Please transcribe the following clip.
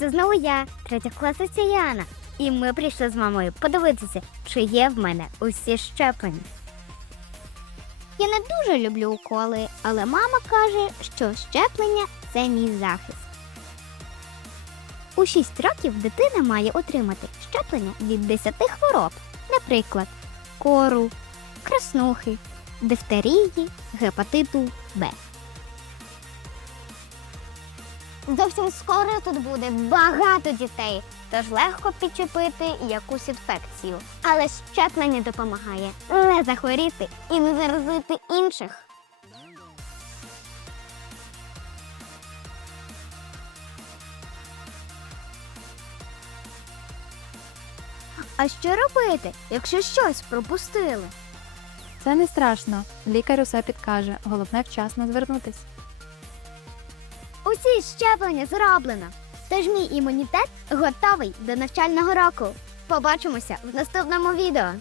Це знову я, третя класиця Яна. І ми прийшли з мамою подивитися, чи є в мене усі щеплення. Я не дуже люблю уколи, але мама каже, що щеплення це мій захист. У 6 років дитина має отримати щеплення від 10 хвороб, наприклад, кору, краснухи, дифтерії, гепатиту Б. Зовсім скоро тут буде багато дітей, тож легко підчепити якусь інфекцію. Але щеплення допомагає не захворіти і не заразити інших. А що робити, якщо щось пропустили? Це не страшно. Лікар усе підкаже. Головне вчасно звернутись. Усі щеплення зроблено. Тож мій імунітет готовий до навчального року. Побачимося в наступному відео.